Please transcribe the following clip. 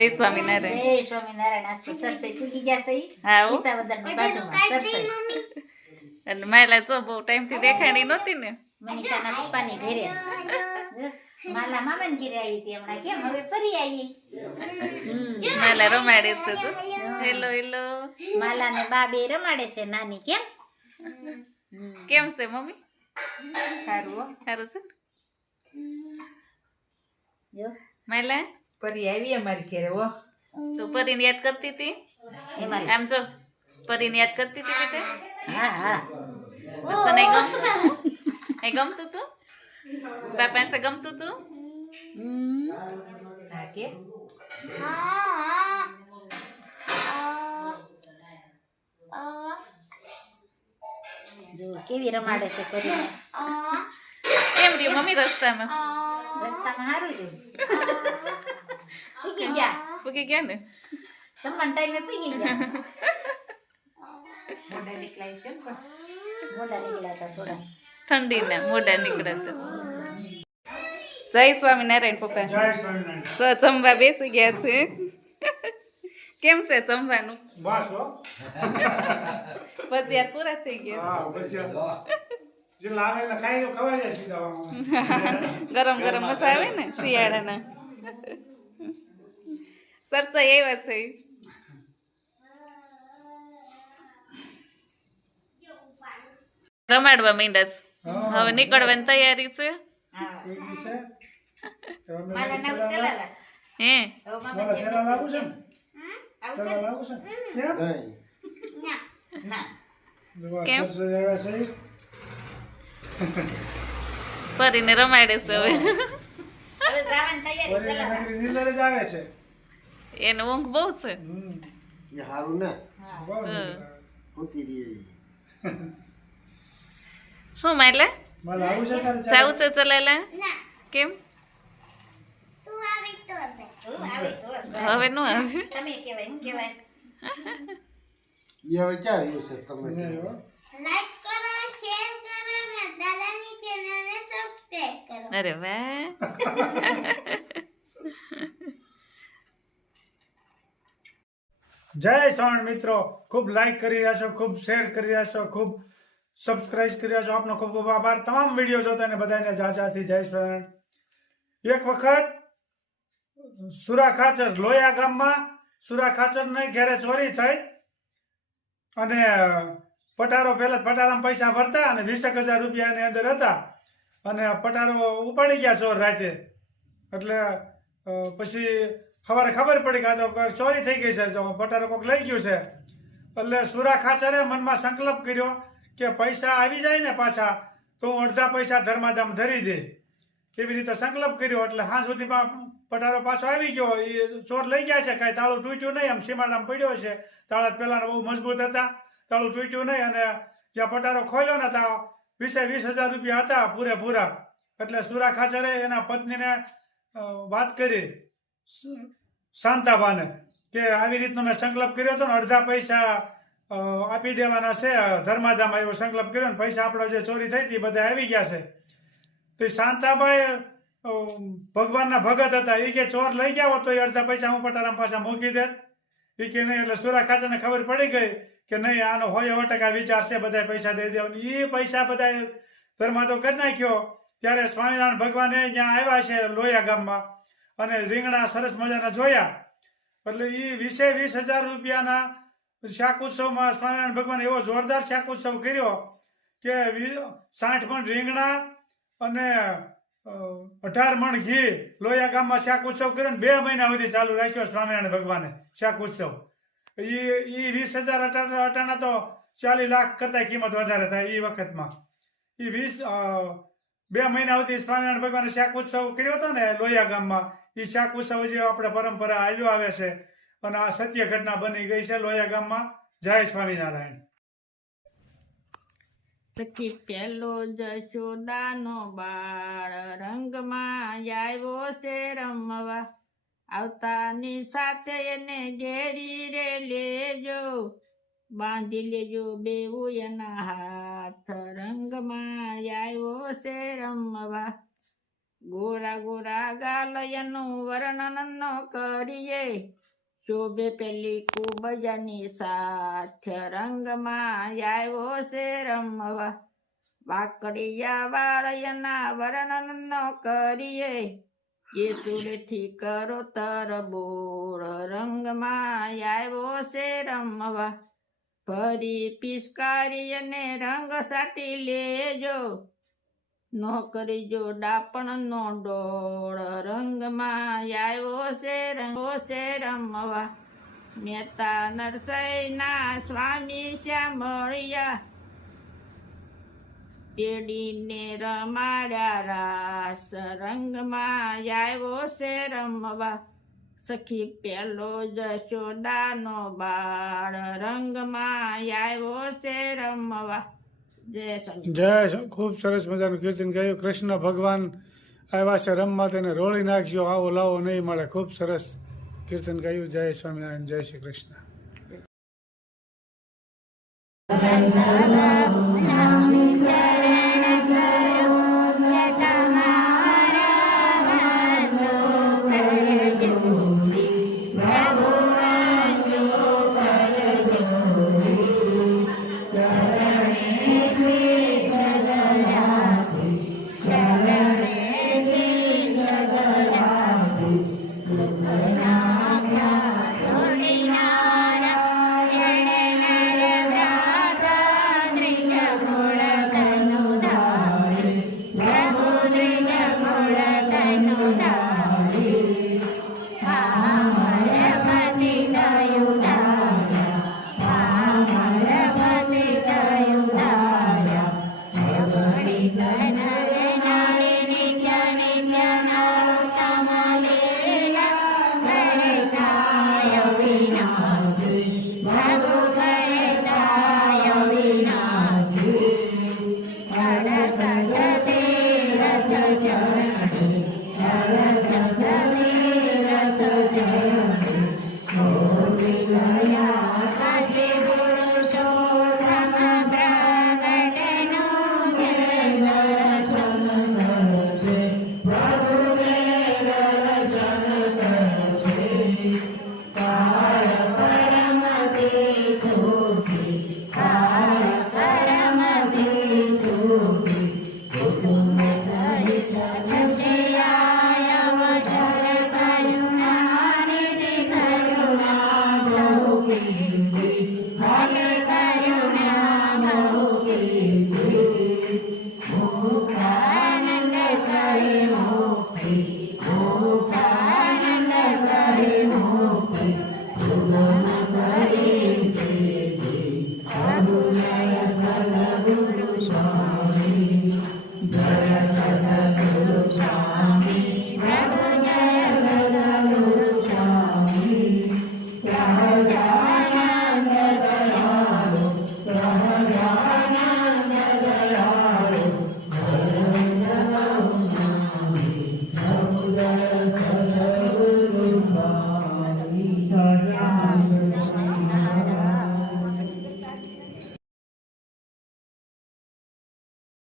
જય સ્વામિનારાયણ. જય સ્વામિનારાયણ. આજ તો સરસઈ પૂગી ગયા છે હા હો. વિસાવદરની બાજુમાં સરસઈ અને માયલા જો બહુ ટાઈમ થી દેખાણી નહોતી ને. મનીષાના પપ્પાની ઘરે માલા મામાને ઘરે આવી હતી હમણાં. કેમ હવે ફરી આવી? માયલા રમાડે છે જો. Hello hello. માલા ને બા બે રમાડે છે નાની. કેમ કેમ છે મમ્મી? સારું હો. સારું છે ને? જો માયલા પરી આવી અમારી ઘરે હો. તું પરીને યાદ કરતી હતી? એમાં આમ જો પરીને યાદ કરતી હતી બેટા. હા હા બસ તને ગમતું હતું? એ ગમતું હતું? બાપા પાસે ગમતું હતું? હા કે જો કેવી રમાડે છે કરીને. કેમ રહ્યું મમ્મી રસ્તામાં? રસ્તામાં સારું જો પૂગી ગયા. પૂગી ગયા ને? સમાન ટાઈમે પૂગી ગયા. મોઢા નીકળાય છે ને પણ મોઢા નીકળ્યા હતા થોડા. ઠંડીના મોઢા નીકળ્યા. જય સ્વામિનારાયણ પપ્પા. તો જમવા બેસી ગયા છે. કેમ છે જમવાનું? બસ હો. ભજીયા પૂરા થઈ ગયા હા ભજીયા જે લાવે એટલે ખાઈ તો ખવાય જાય સીધા ગરમ ગરમ મજા આવે ને શિયાળાના. સરસા એવા છે. રમાડવા માંડ્યા છે. હવે નીકળવાની તૈયારી છે. કોઈ છે મારા નામ ચલાલા. હે હવે મામા મારા શેરા લાવું છે ને આવશે શેરા લાવું છે કેમ ના કેમ? સરસ આવ્યા છે ફરીને રમાડે છે હવે. હવે જવાની તૈયારી વળી ચલાલા. નગરી નીંદર જ આવે છે એને ઊંઘ બહુ છે. એ હારું ને બહુ નીંદર આવે. હોતી રહી શું માયલા મારે આવું છે તારે જાવું છે ચલાલા? કેમ તું આવી તો હશે. હવે નો આવે? તમે કહેવાય હું કહેવાય. એ હવે ક્યાં રહ્યું છે તમે નહીં હો. લાઈક કરો, શેર કરો અને દાદાની ચેનલને સબસ્ક્રાઇબ કરો. અરે વાહ. જય શ્રાવણ મિત્રો, ખૂબ લાઈક કરી રહ્યા છો, ખૂબ શેર કરી રહ્યા છો, ખૂબ સબસ્ક્રાઇબ કરી રહ્યા છો. આપનો ખૂબ ખૂબ આભાર. તમામ વિડીયો જોતા ને બધાને જાજાથી જય શ્રાવણ. એક વખત સુરા ખાચર લોયા ગામમાં સુરા ખાચરના ઘેરે ચોરી થઈ અને પટારો પહેલા પટારામાં પૈસા ભરતા અને 20,000 રૂપિયાની અંદર હતા અને પટારો ઉપાડી ગયા ચોર રાતે. એટલે પછી સવારે ખબર પડી કે આ તો કોઈક ચોરી થઈ ગઈ છે, તો પટારો કોઈક લઈ ગયું છે. એટલે સુરા ખાચરે મનમાં સંકલ્પ કર્યો કે પૈસા આવી જાય ને પાછા તો હું અડધા પૈસા ધર્માદામ ધરી દે. એવી રીતે સંકલ્પ કર્યો. એટલે હા સુધીમાં પટારો પાછો આવી ગયો. એ ચોર લઈ ગયા છે, કાંઈ તાળું તૂટ્યું નહીં. આમ સીમાડામાં પડ્યો છે. તાળા પહેલાં બહુ મજબૂત હતા, તાળું તૂટ્યું નહીં. અને જ્યાં પટારો ખોલ્યો ને ત્યાં 20,000 રૂપિયા હતા પૂરેપૂરા. એટલે સુરા ખાચરે એના પત્નીને વાત કરી શાંતાબાને કે આવી રીતનો મેં સંકલ્પ કર્યો હતો ને અડધા પૈસા આપી દેવાના છે ધર્માદામાં. એવો સંકલ્પ કર્યો ને પૈસા આપણો જે ચોરી થઈ હતી બધા આવી ગયા છે. તો શાંતાબાઈ ભગવાનના ભગત હતા. એ કે ચોર લઈ ગયા હોત તો એ અડધા પૈસા હું પટારામાં પાછા મૂકી દે. એ કે નહીં. એટલે સુરા ખાચરને ખબર પડી ગઈ કે નહીં, આનો 100% વિચાર છે બધા પૈસા દઈ દેવાનું. એ પૈસા બધા ધર્માદો કરી નાખ્યો. ત્યારે સ્વામિનારાયણ ભગવાને ત્યાં આવ્યા છે લોયા ગામમાં અને રીંગણા સરસ મજાના જોયા. એટલે એ 20,000 રૂપિયાના શાક ઉત્સવમાં સ્વામિનારાયણ ભગવાન એવો જોરદાર શાક ઉત્સવ કર્યો કે 60 મણ રીંગણા અને 18 મણ ઘી લોયા ગામમાં શાક ઉત્સવ કર્યો ને 2 મહિના સુધી ચાલુ રાખ્યો સ્વામિનારાયણ ભગવાને શાક ઉત્સવ. એ 20,000 અટાણા તો 40 લાખ કરતા કિંમત વધારે થાય એ વખતમાં. એ 2 મહિના સુધી સ્વામિનારાયણ ભગવાને શાક ઉત્સવ કર્યો હતો ને લોયા ગામમાં. એ શાક ઉત્સવ જે આપણે પરંપરા આવ્યો આવે છે અને આ સત્ય ઘટના બની ગઈ છે લોયા ગામમાં. જય સ્વામિનારાયણ. સખી પેલો જશોદાનો બાળ રંગમાં આવ્યો છે રમવા, આવતાની સાથે એને ઘેરી રે લેજો, બાંધી લેજો બેવું એના હાથ, રંગમાં આવ્યો છે રમવા. ગોરા ગોરા ગાલયનું વર્ણન ન કરીએ શોભે પેલી કુબજાની સાથ રંગમાં આવ્યો છે રમવા વાકડિયા વાળયના વર્ણન ન કરીએ એ સુરેથી કરો તરબોળ રંગમાં આવ્યો છે રમવા ફરી પિચકારી અને રંગ સાટી લેજો નો કરીજો ડાપણનો ડોળ રંગમાં આવ્યો છે રમવા મહેતા નરસૈના સ્વામી શ્યામળિયા તેડીને રમાડ્યા રાસ રંગમાં આવ્યો છે રમવા સખી પેલો જશોદાનો બાળ રંગમાં આવ્યો છે રમવા જય સ્વામી. ખૂબ સરસ મજાનું કીર્તન ગાયું. કૃષ્ણ ભગવાન આવ્યા છે રમવા, તેને રોળી નાખજો, આવો લાવો નહીં મળે. ખૂબ સરસ કીર્તન ગાયું. જય સ્વામિનારાયણ, જય શ્રી કૃષ્ણ. કરે